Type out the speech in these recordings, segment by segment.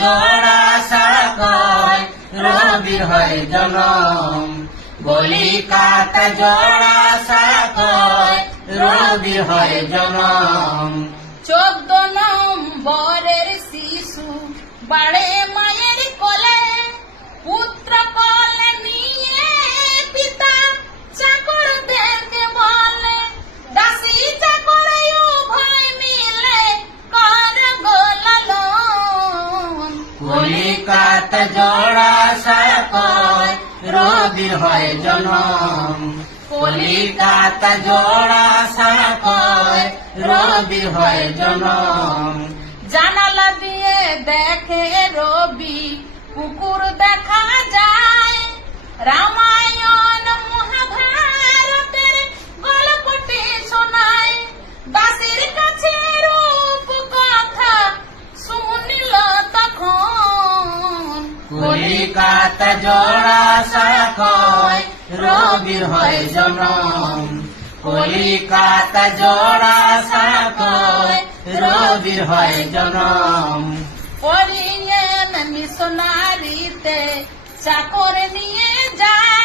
জোড়া সাকয় রবির হয় জনম। কলিকাতা জোড়া সাকয় রবির হয় জনম। চোদ্দ নম্বরের শিশু বাড়ে মায়ের কলিকাতা জোড়া সাকয় রবির হয় জনম। কলিকাতা জোড়া সাকয় রবির হয় জনম। জানালা দিয়ে দেখে রবি কলিকাতা জোড়া সাকয় রবির হয় জনম। কলিকাতা জোড়া সাকয় রবির হয় জনম। পরিয়ে মিশনারিতে, চাকর নিয়ে যায়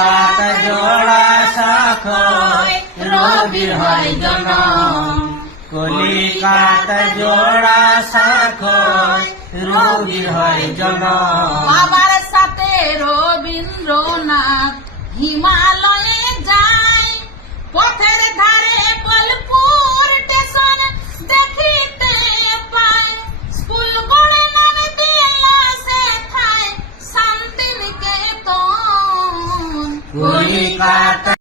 কলিকাতা জোড়া সাকয় রবির হয় জনম কলিকাতা জোড়া সাকয় রবির হয় জনম থায় শান্তিনিকেতন কলিকাতা